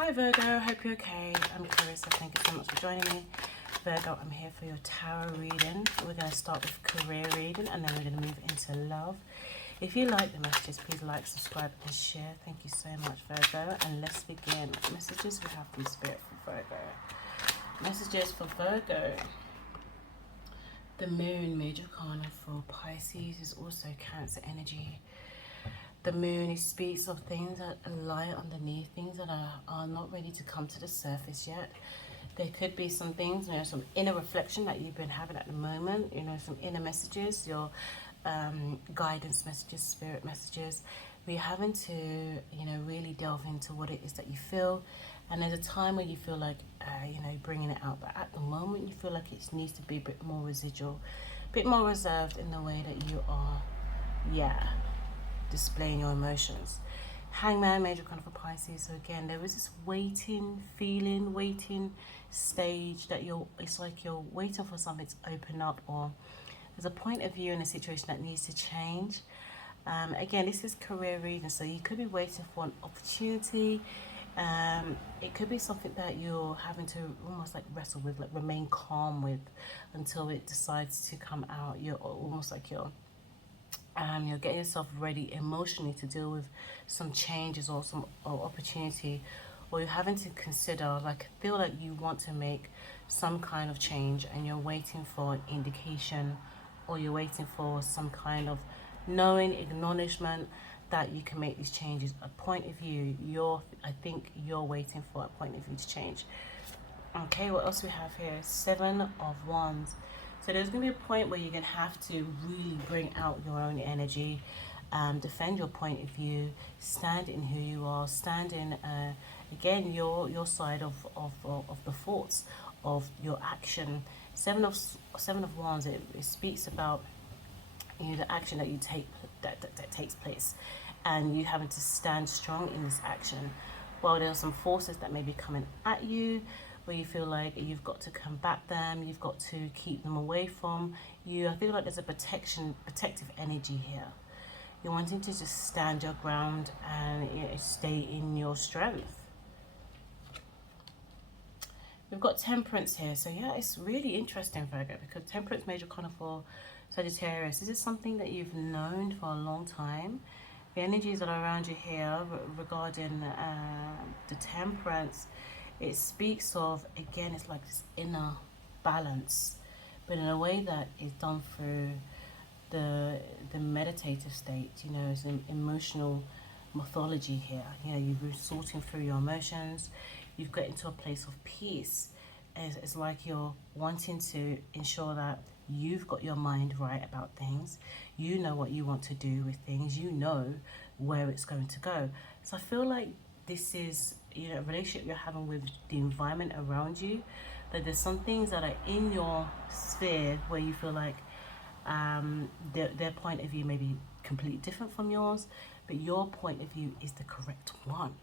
Hi Virgo, hope you're okay. I'm Clarissa, thank you so much for joining me. Virgo, I'm here for your tarot reading. We're going to start with career reading and then we're going to move into love. If you like the messages, please like, subscribe and share. Thank you so much Virgo. And let's begin. Messages we have from Spirit for Virgo. Messages for Virgo. The moon, major arcana for Pisces, is also Cancer energy. The moon speaks of things that lie underneath, things that are not ready to come to the surface yet. There could be some things, some inner reflection that you've been having at the moment, some inner messages, your guidance messages, spirit messages. We're having to, really delve into what it is that you feel. And there's a time when you feel like, bringing it out. But at the moment, you feel like it needs to be a bit more residual, a bit more reserved in the way that you are, displaying your emotions. Hangman, major arcana for Pisces. So again, there is this waiting feeling, waiting stage that it's like you're waiting for something to open up, or there's a point of view in a situation that needs to change. Again, this is career reading, so you could be waiting for an opportunity. It could be something that you're having to almost like wrestle with, like remain calm with until it decides to come out. You're almost like you're getting yourself ready emotionally to deal with some changes or some opportunity, or you're having to consider, like feel like you want to make some kind of change and you're waiting for an indication, or you're waiting for some kind of knowing, acknowledgement that you can make these changes. A point of view, I think you're waiting for a point of view to change. Okay, what else we have here? 7 of Wands. So there's going to be a point where you're going to have to really bring out your own energy, defend your point of view, stand in who you are, stand in, again, your side of the thoughts, of your action. Seven of Wands, it speaks about the action that you take, that takes place, and you having to stand strong in this action. Well, there are some forces that may be coming at you, where you feel like you've got to combat them, you've got to keep them away from you. I feel like there's a protective energy here. You're wanting to just stand your ground and stay in your strength. We've got Temperance here, so it's really interesting, Virgo, because Temperance, major arcana for Sagittarius. This is something that you've known for a long time. The energies that are around you here regarding the Temperance, it speaks of, again, it's like this inner balance, but in a way that is done through the meditative state. It's an emotional mythology here. You've been sorting through your emotions, you've got into a place of peace. It's like you're wanting to ensure that you've got your mind right about things. You know what you want to do with things. You know where it's going to go. So I feel like this is a relationship you're having with the environment around you, that there's some things that are in your sphere where you feel like their point of view may be completely different from yours, but your point of view is the correct one.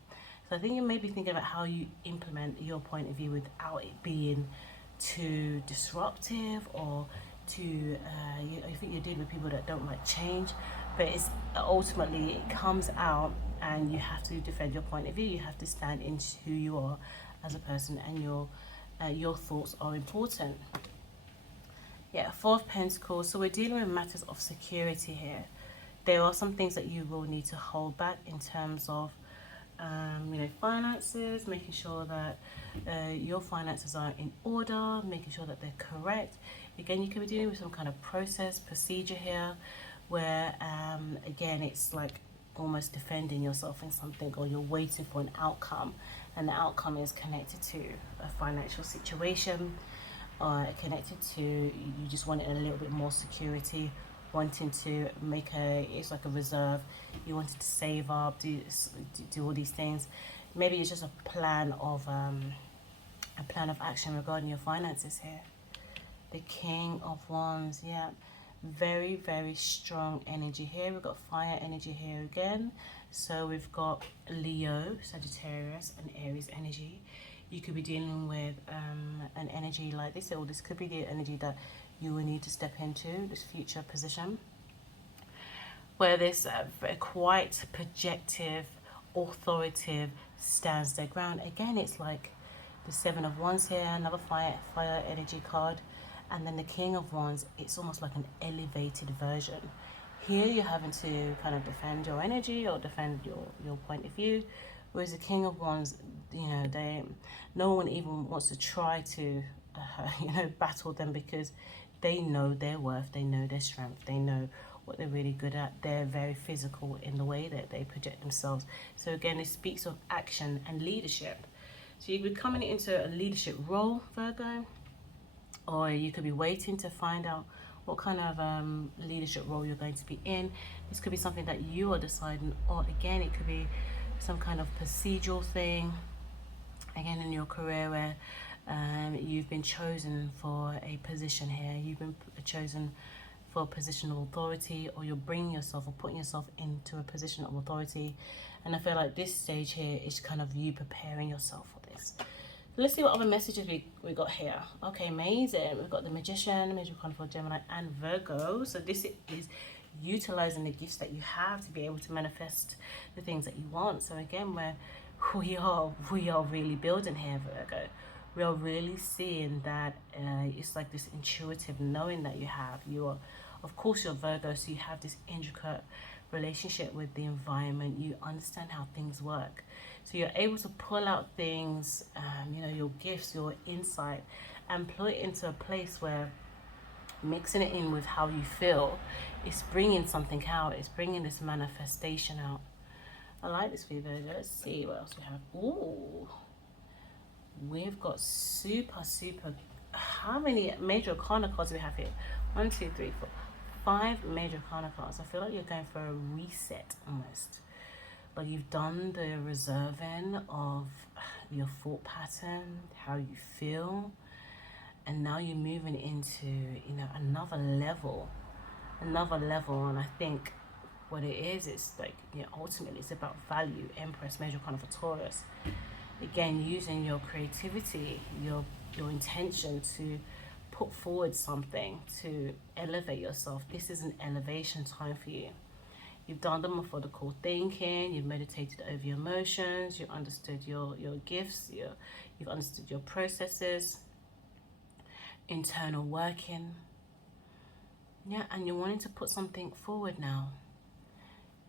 So I think you may be thinking about how you implement your point of view without it being too disruptive, or too I think you're dealing with people that don't like change, but it's ultimately it comes out and you have to defend your point of view. You have to stand in who you are as a person, and your thoughts are important. Four of Pentacles. So we're dealing with matters of security here. There are some things that you will need to hold back in terms of finances, making sure that your finances are in order, making sure that they're correct. Again, you could be dealing with some kind of procedure here, where again, it's like almost defending yourself in something, or you're waiting for an outcome, and the outcome is connected to a financial situation, or connected to you just wanting a little bit more security, wanting to make it's like a reserve. You wanted to save up, do all these things. Maybe it's just a plan of action regarding your finances here. The King of Wands, very, very strong energy here. We've got fire energy here again. So we've got Leo, Sagittarius, and Aries energy. You could be dealing with an energy like this, or this could be the energy that you will need to step into, this future position, where this quite projective authoritative, stands their ground. Again, it's like the Seven of Wands here, another fire energy card. And then the King of Wands, it's almost like an elevated version. Here you're having to kind of defend your energy or defend your point of view. Whereas the King of Wands, no one even wants to try to, battle them, because they know their worth, they know their strength, they know what they're really good at. They're very physical in the way that they project themselves. So again, it speaks of action and leadership. So you could be coming into a leadership role, Virgo, or you could be waiting to find out what kind of leadership role you're going to be in. This could be something that you are deciding, or again, it could be some kind of procedural thing, again, in your career where you've been chosen for a position here. You've been chosen for a position of authority, or you're bringing yourself or putting yourself into a position of authority. And I feel like this stage here is kind of you preparing yourself for this. Let's see what other messages we got here. Okay, amazing. We've got the Magician, Major Arcana for Gemini, and Virgo. So this is utilizing the gifts that you have to be able to manifest the things that you want. So again, we are really building here, Virgo. We are really seeing that it's like this intuitive knowing that you have. You are, of course, you're Virgo, so you have this intricate relationship with the environment. You understand how things work. So you're able to pull out things, your gifts, your insight, and put it into a place where mixing it in with how you feel, it's bringing something out. It's bringing this manifestation out. I like this for you, Virgo. Let's see what else we have. Ooh, we've got super. How many major arcana cards do we have here? 1, 2, 3, 4, 5 major arcana cards. I feel like you're going for a reset almost. Like you've done the reserving of your thought pattern, how you feel, and now you're moving into, another level. And I think what it is, it's like, ultimately it's about value. Empress, major arcana for Taurus. Again, using your creativity, your intention to put forward something, to elevate yourself. This is an elevation time for you. You've done the methodical thinking, you've meditated over your emotions, you've understood your gifts, you've understood your processes, internal working. Yeah, and you're wanting to put something forward now.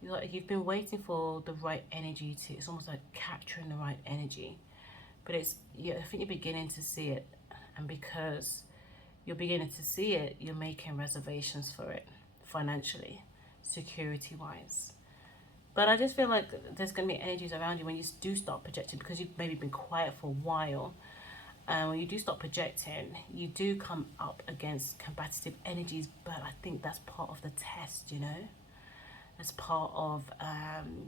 You've been waiting for the right energy it's almost like capturing the right energy. But I think you're beginning to see it. And because you're beginning to see it, you're making reservations for it financially, security-wise. But I just feel like there's going to be energies around you when you do start projecting, because you've maybe been quiet for a while. When you do start projecting, you do come up against combative energies, but I think that's part of the test, That's part of,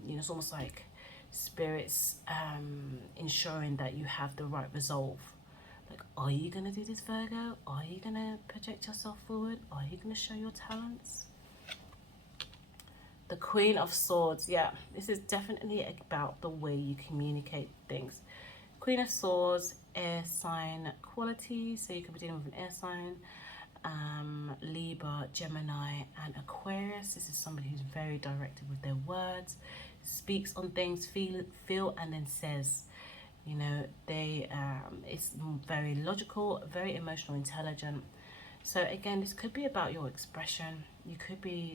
it's almost like spirits ensuring that you have the right resolve. Like, are you going to do this, Virgo? Are you going to project yourself forward? Are you going to show your talents? The Queen of Swords. Yeah, this is definitely about the way you communicate things. Queen of Swords, air sign quality. So you could be dealing with an air sign. Libra, Gemini, and Aquarius. This is somebody who's very directed with their words, speaks on things, feel and then says. It's very logical, very emotional, intelligent. So again, this could be about your expression.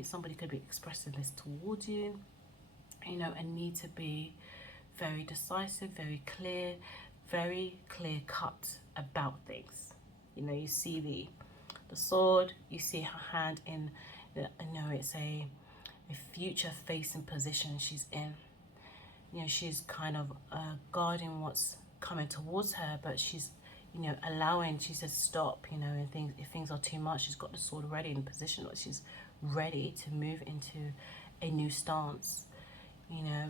Somebody could be expressing this towards you, and need to be very decisive, very clear cut about things. You see the sword, you see her hand in, it's a future facing position she's in. She's kind of guarding what's coming towards her, but she's, allowing, she says stop, and if things are too much, she's got the sword ready in position, like she's ready to move into a new stance,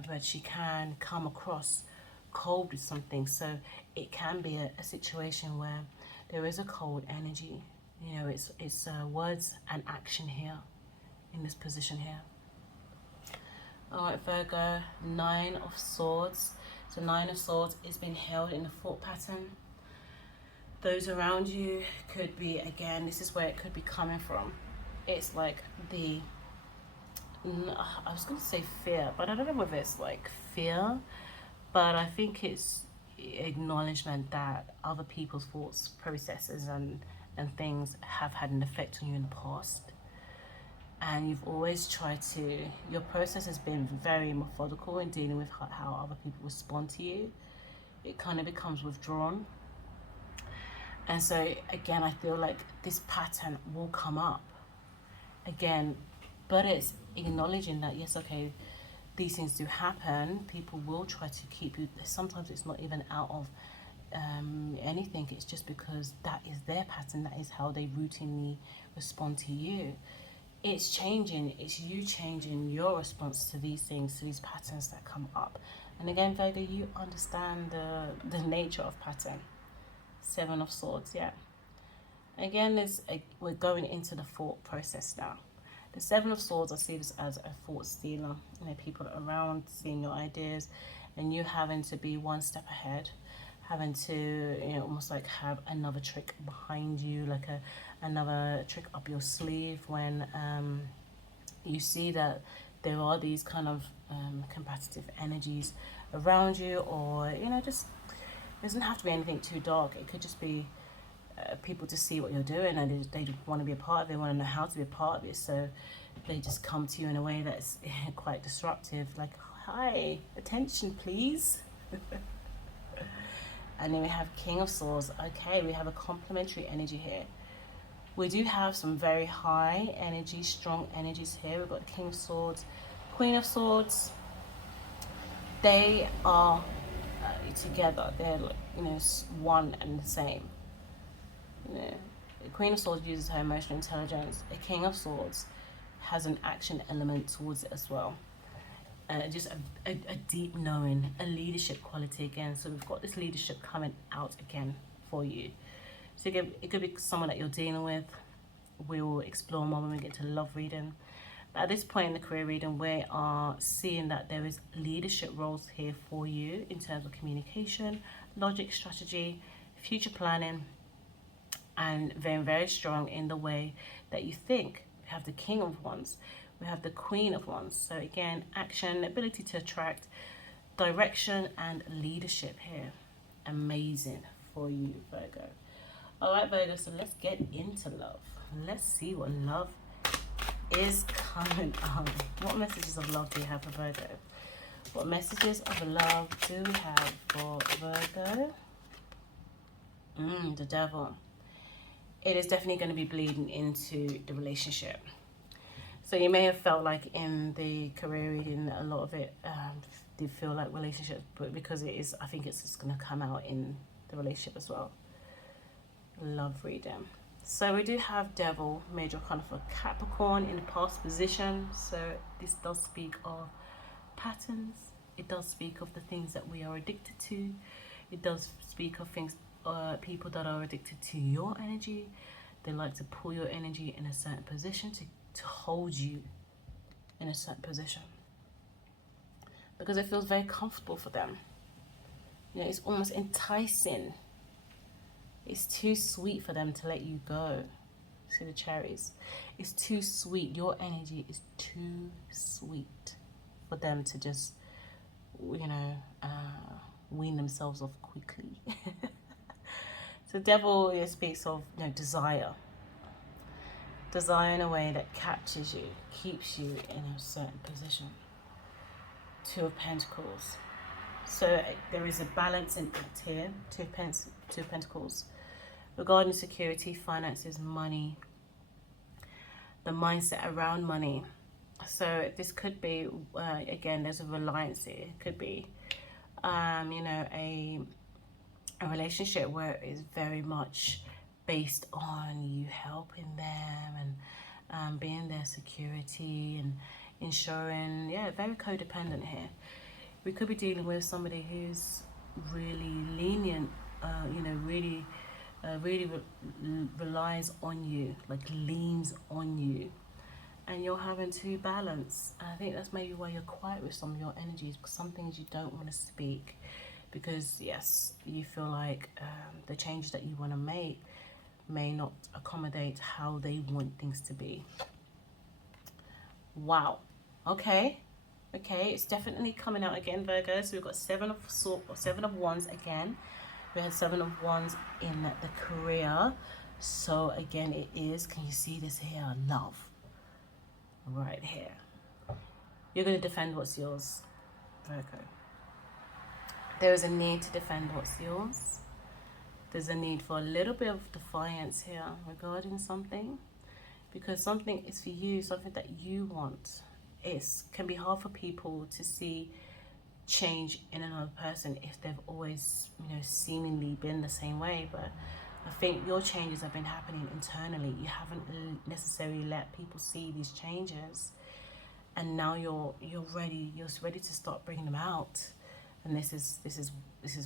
but she can come across cold with something. So it can be a situation where there is a cold energy. It's words and action here in this position here. All right, Virgo, 9 of Swords. So 9 of Swords is being held in a thought pattern. Those around you could be, again, this is where it could be coming from. It's like the I was going to say fear, but I don't know whether it's like fear, but I think it's acknowledgement that other people's thoughts, processes, and things have had an effect on you in the past. And you've always tried to, your process has been very methodical in dealing with how other people respond to you. It kind of becomes withdrawn. And so, again, I feel like this pattern will come up again, but it's acknowledging that, yes, okay, these things do happen. People will try to keep you. Sometimes it's not even out of anything, it's just because that is their pattern, that is how they routinely respond to you. It's changing, it's you changing your response to these things, to these patterns that come up. And again, Virgo, you understand the nature of pattern. Seven of Swords, yeah. Again, we're going into the thought process now. The Seven of Swords, I see this as a thought stealer. You know, people around seeing your ideas and you having to be one step ahead, having to, you know, almost like have another trick behind you, like another trick up your sleeve when you see that there are these kind of competitive energies around you, or, you know, just, it doesn't have to be anything too dark. It could just be people to see what you're doing, and they want to be a part of it, they want to know how to be a part of it, so they just come to you in a way that's quite disruptive, like, hi, attention please. And then we have King of Swords. Okay, we have a complementary energy here. We do have some very high energy, strong energies here. We've got King of Swords, Queen of Swords. They are together, they're, you know, one and the same. You know, the Queen of Swords uses her emotional intelligence. A King of Swords has an action element towards it as well. Just a deep knowing, a leadership quality again. So we've got this leadership coming out again for you. So again, it could be someone that you're dealing with. We will explore more when we get to love reading. But at this point in the career reading, we are seeing that there is leadership roles here for you in terms of communication, logic, strategy, future planning, and very, very strong in the way that you think. We have the King of Wands. We have the Queen of Wands. So again, action, ability to attract, direction, and leadership here. Amazing for you, Virgo. All right, Virgo, so let's get into love. Let's see what love is coming on. What messages of love do you have for Virgo? What messages of love do we have for Virgo? The Devil. It is definitely going to be bleeding into the relationship. So you may have felt like in the career reading, a lot of it did feel like relationships, but because it is, I think it's just going to come out in the relationship as well. Love reading. So we do have Devil, major kind of a Capricorn in the past position. So this does speak of patterns. It does speak of the things that we are addicted to. It does speak of things, people that are addicted to your energy. They like to pull your energy in a certain position to hold you in a certain position because it feels very comfortable for them. You know, it's almost enticing. It's too sweet for them to let you go. See the cherries? It's too sweet. Your energy is too sweet for them to just, you know, wean themselves off quickly. So Devil, it speaks of, you know, desire in a way that captures you, keeps you in a certain position. Two of Pentacles. So there is a balance in act here. Two of Pentacles. Regarding security, finances, money, the mindset around money. So this could be, again, there's a reliance here. It could be, you know, a relationship where it's very much based on you helping them and being their security and ensuring, yeah, very codependent here. We could be dealing with somebody who's really lenient, you know, really relies on you, like leans on you, and you're having to balance. And I think that's maybe why you're quiet with some of your energies, because some things you don't want to speak, because yes, you feel like the changes that you want to make may not accommodate how they want things to be. Wow. Okay. Okay, it's definitely coming out again, Virgo. So we've got seven of wands again. We had seven of wands in the career. So again, it is, can you see this here? Love. Right here. You're going to defend what's yours, Virgo. There is a need to defend what's yours. There's a need for a little bit of defiance here regarding something, because something is for you, something that you want. It can be hard for people to see change in another person if they've always, seemingly been the same way. But I think your changes have been happening internally. You haven't necessarily let people see these changes, and now you're ready. You're ready to start bringing them out, and this is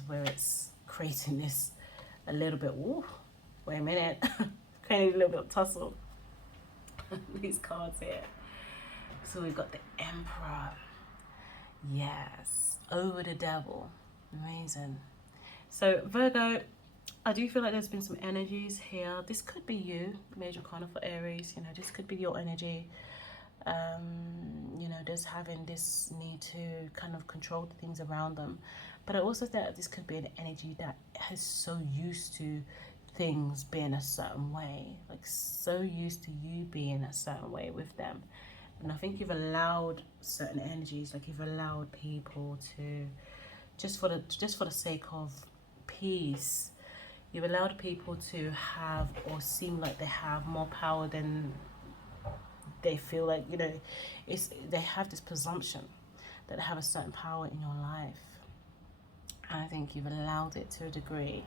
where it's creating this a little bit. Ooh, wait a minute, creating a little bit of tussle. These cards here. So we've got the Emperor. Yes, over the devil. Amazing. So Virgo, I do feel like there's been some energies here. This could be you, major kind of for Aries. This could be your energy. Just having this need to kind of control the things around them. But I also think that this could be an energy that is so used to things being a certain way, like so used to you being a certain way with them. And I think you've allowed certain energies, like you've allowed people to, just for the sake of peace, you've allowed people to have or seem like they have more power than they feel like, they have this presumption that they have a certain power in your life. And I think you've allowed it to a degree.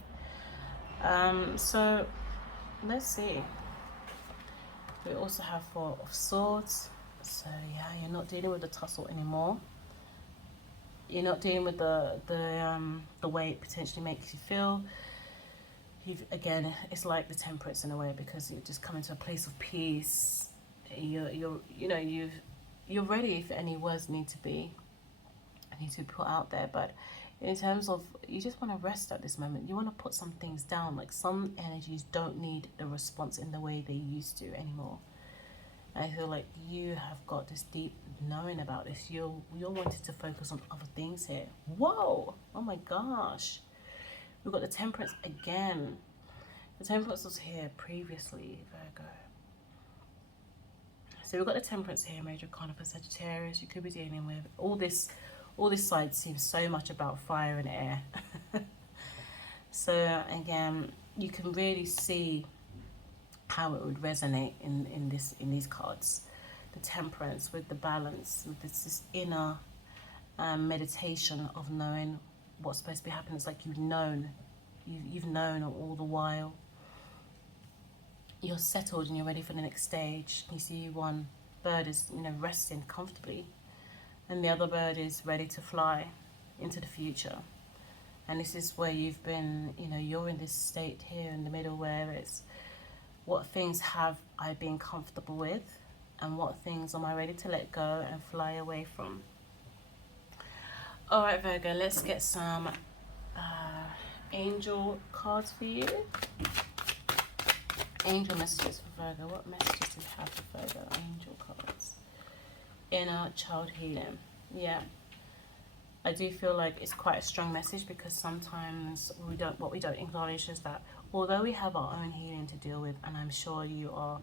So let's see. We also have Four of Swords. So yeah, you're not dealing with the tussle anymore. You're not dealing with the way it potentially makes you feel. Again, it's like the Temperance in a way, because you're just coming to a place of peace. You're ready if any words need to be put out there. But in terms of, you just want to rest at this moment. You want to put some things down. Like some energies don't need the response in the way they used to anymore. I feel like you have got this deep knowing about this. You're wanting to focus on other things here. Whoa! Oh my gosh. We've got the Temperance again. The Temperance was here previously, Virgo. So we've got the Temperance here, major arcana for Sagittarius. You could be dealing with all this side seems so much about fire and air. So again, you can really see how it would resonate in these cards. The Temperance with the balance, with this inner meditation of knowing what's supposed to be happening. It's like you've known all the while. You're settled and you're ready for the next stage. You see one bird is resting comfortably, and the other bird is ready to fly into the future. And this is where you've been, you're in this state here in the middle where it's, what things have I been comfortable with, and what things am I ready to let go and fly away from? All right, Virgo, let's get some angel cards for you. Angel messages for Virgo. What messages do you have for Virgo? Angel cards. Inner child healing. Yeah. I do feel like it's quite a strong message, because sometimes what we don't acknowledge is that although we have our own healing to deal with, and I'm sure you are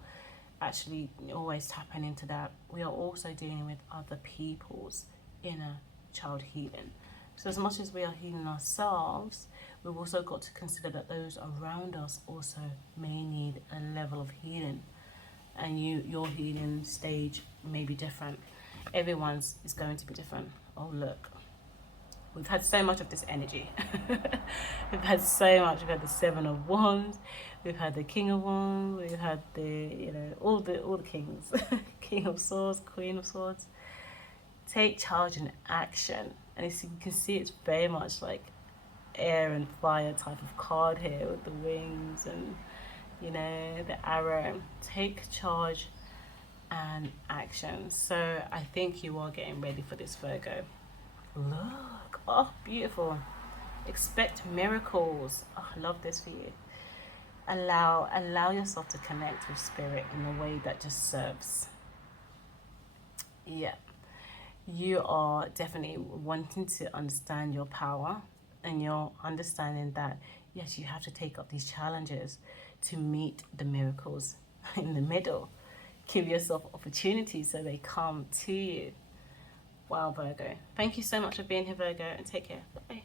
actually always tapping into that, we are also dealing with other people's inner child healing. So as much as we are healing ourselves, we've also got to consider that those around us also may need a level of healing, and your healing stage may be different. Everyone's is going to be different. Oh look, we've had so much of this energy. We've had so much. We've had the Seven of Wands, we've had the King of Wands, we've had the all the kings. King of Swords, Queen of Swords. Take charge and action. And as you can see, it's very much like air and fire type of card here, with the wings and the arrow. Take charge and action. So I think you are getting ready for this, Virgo. Look, oh, beautiful. Expect miracles. Oh, I love this for you. Allow yourself to connect with spirit in a way that just serves. Yeah. you are definitely wanting to understand your power, and you're understanding that yes, you have to take up these challenges to meet the miracles in the middle. Give yourself opportunities so they come to you. Wow, Virgo. Thank you so much for being here, Virgo, and take care. Bye.